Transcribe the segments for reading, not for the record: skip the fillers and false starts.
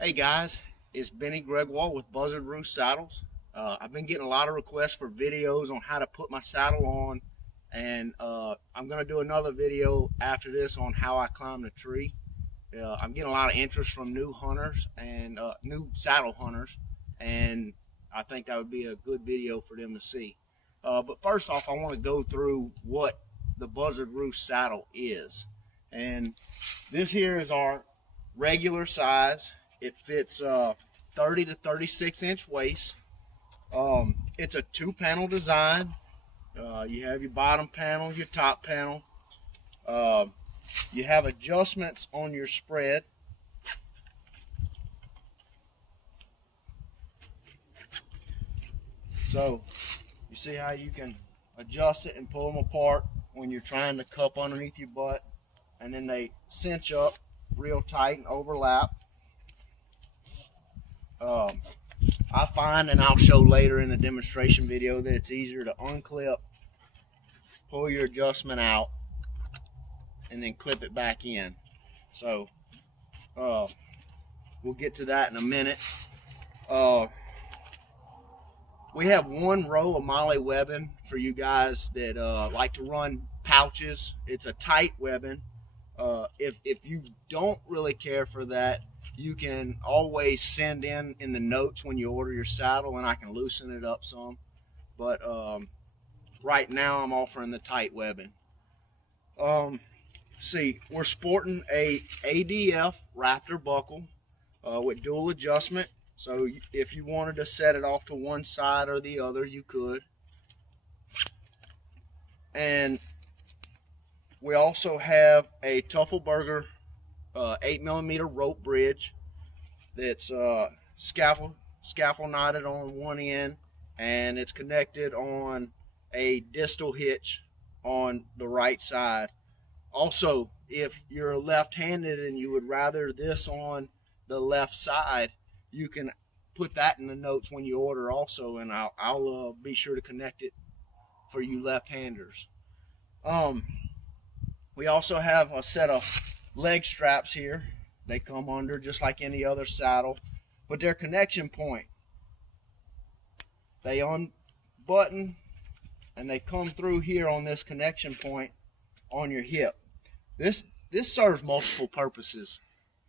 Hey guys, it's Benny Gregoire with Buzzard Roost Saddles. I've been getting a lot of requests for videos on how to put my saddle on, and I'm going to do another video after this on how I climb the tree. I'm getting a lot of interest from new hunters and new saddle hunters, and I think that would be a good video for them to see. But first off, I want to go through what the Buzzard Roost Saddle is. And this here is our regular size. It fits 30 to 36 inch waist. It's a two-panel design. You have your bottom panel, your top panel. You have adjustments on your spread. So you see how you can adjust it and pull them apart when you're trying to cup underneath your butt, and then they cinch up real tight and overlap. I find, and I'll show later in the demonstration video, that it's easier to unclip, pull your adjustment out, and then clip it back in. So we'll get to that in a minute. We have one row of molle webbing for you guys that like to run pouches. It's a tight webbing. If you don't really care for that, you can always send in the notes when you order your saddle, and I can loosen it up some. But right now I'm offering the tight webbing. See, we're sporting a ADF Raptor buckle with dual adjustment. So if you wanted to set it off to one side or the other, you could. And we also have a Tuffelberger 8mm rope bridge that's scaffold knotted on one end, and it's connected on a distal hitch on the right side. Also, if you're left-handed and you would rather this on the left side, you can put that in the notes when you order also, and I'll be sure to connect it for you left-handers. We also have a set of leg straps here. They come under just like any other saddle, but they're connection point. They unbutton and they come through here on this connection point on your hip. This serves multiple purposes.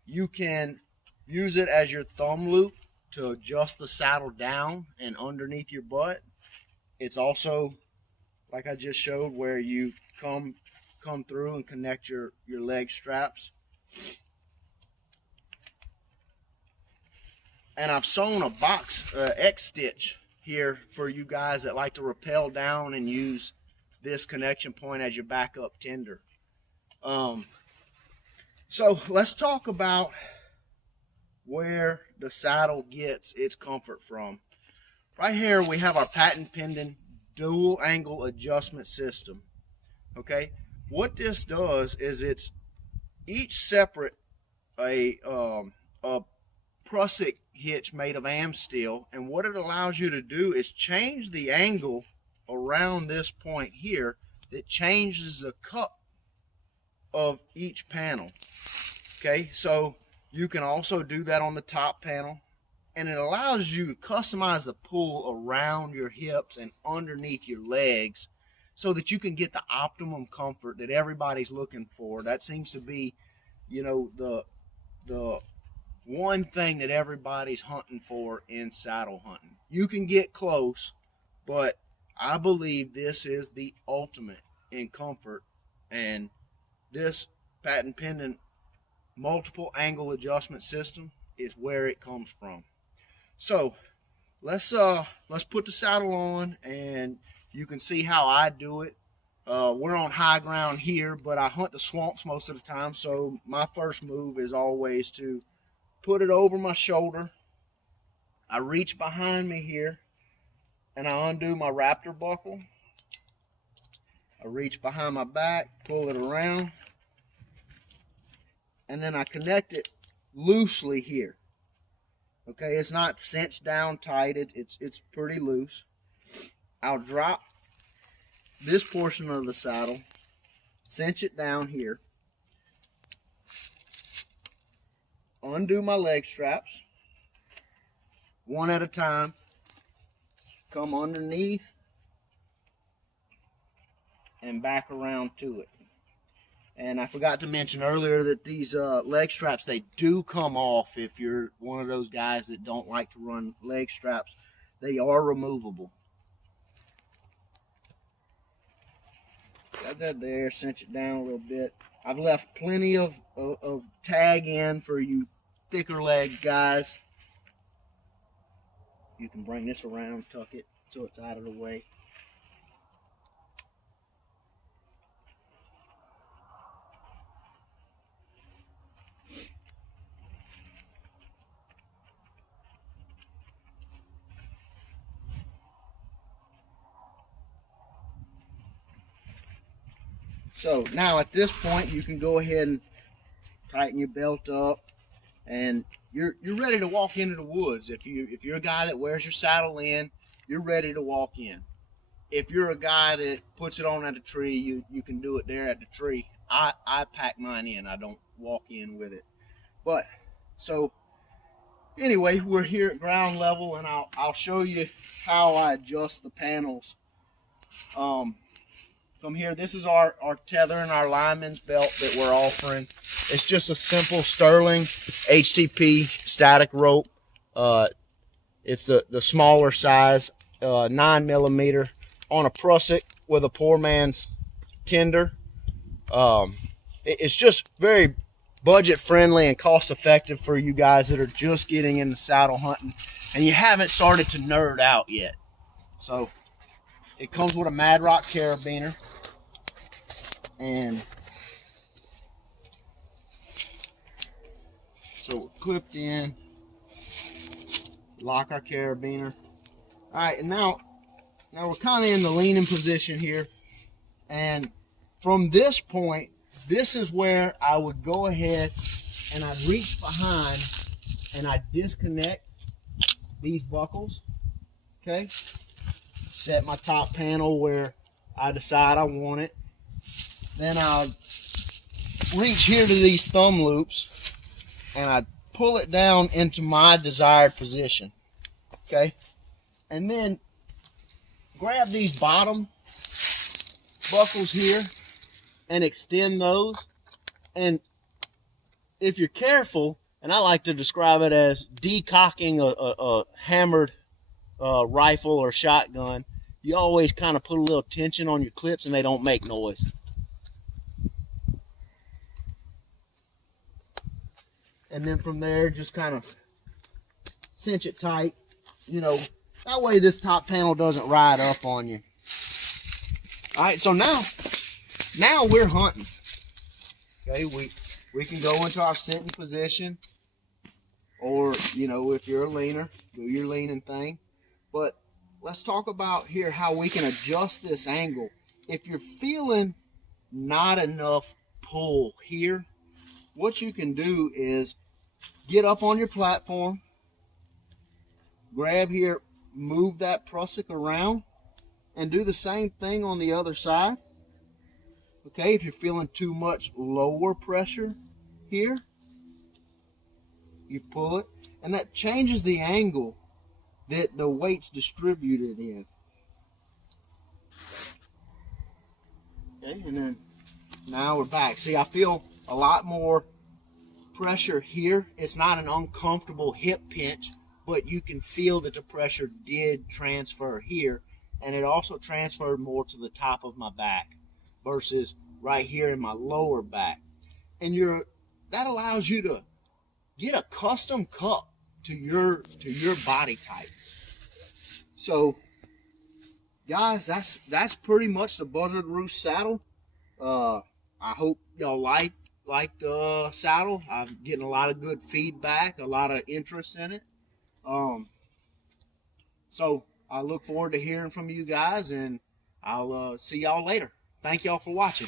You can use it as your thumb loop to adjust the saddle down and underneath your butt. It's also, like I just showed, where you come through and connect your leg straps. And I've sewn a box X stitch here for you guys that like to rappel down and use this connection point as your backup tender. So let's talk about where the saddle gets its comfort from. Right here we have our patent pending dual angle adjustment system. Okay, what this does is it's each separate a prusik hitch made of am steel, and what it allows you to do is change the angle around this point here that changes the cup of each panel. Okay, so you can also do that on the top panel, and it allows you to customize the pull around your hips and underneath your legs so that you can get the optimum comfort that everybody's looking for. That seems to be, you know, the one thing that everybody's hunting for in saddle hunting. You can get close, but I believe this is the ultimate in comfort, and this patent pending multiple angle adjustment system is where it comes from. So let's put the saddle on, and you can see how I do it. We're on high ground here, but I hunt the swamps most of the time, so my first move is always to put it over my shoulder. I reach behind me here, and I undo my Raptor buckle. I reach behind my back, pull it around, and then I connect it loosely here. Okay, it's not cinched down tight, it's pretty loose. I'll drop this portion of the saddle, cinch it down here, undo my leg straps one at a time, come underneath and back around to it. And I forgot to mention earlier that these leg straps, they do come off if you're one of those guys that don't like to run leg straps. They are removable. Got that there, cinch it down a little bit. I've left plenty of tag in for you thicker leg guys. You can bring this around, tuck it so it's out of the way. So now at this point, you can go ahead and tighten your belt up, and you're ready to walk into the woods. If you're a guy that wears your saddle in, you're ready to walk in. If you're a guy that puts it on at a tree, you can do it there at the tree. I pack mine in. I don't walk in with it. But so anyway, we're here at ground level, and I'll show you how I adjust the panels. Come here. This is our tether and our lineman's belt that we're offering. It's just a simple Sterling HTP static rope. It's the smaller size, 9mm on a prusik with a poor man's tender. It's just very budget friendly and cost effective for you guys that are just getting into saddle hunting and you haven't started to nerd out yet. So it comes with a Mad Rock carabiner, and so we're clipped in, lock our carabiner. All right, and now we're kind of in the leaning position here, and from this point, this is where I would go ahead and I'd reach behind and I disconnect these buckles. Okay, set my top panel where I decide I want it. Then I'll reach here to these thumb loops and I pull it down into my desired position. Okay, and then grab these bottom buckles here and extend those. And if you're careful, and I like to describe it as decocking a hammered rifle or shotgun, you always kind of put a little tension on your clips and they don't make noise. And then from there, just kind of cinch it tight. You know, that way this top panel doesn't ride up on you. All right, so now we're hunting. Okay, we can go into our sitting position, or, you know, if you're a leaner, do your leaning thing. But let's talk about here how we can adjust this angle. If you're feeling not enough pull here, what you can do is get up on your platform, grab here, move that prusik around, and do the same thing on the other side. Okay, if you're feeling too much lower pressure here, you pull it, and that changes the angle that the weight's distributed in. Okay, and then now we're back. See, I feel a lot more pressure here. It's not an uncomfortable hip pinch, but you can feel that the pressure did transfer here, and it also transferred more to the top of my back versus right here in my lower back. And that allows you to get a custom cup to your body type. So guys, that's pretty much the Buzzard Roost Saddle. I hope y'all like the saddle. I'm getting a lot of good feedback, a lot of interest in it. So I look forward to hearing from you guys, and I'll see y'all later. Thank y'all for watching.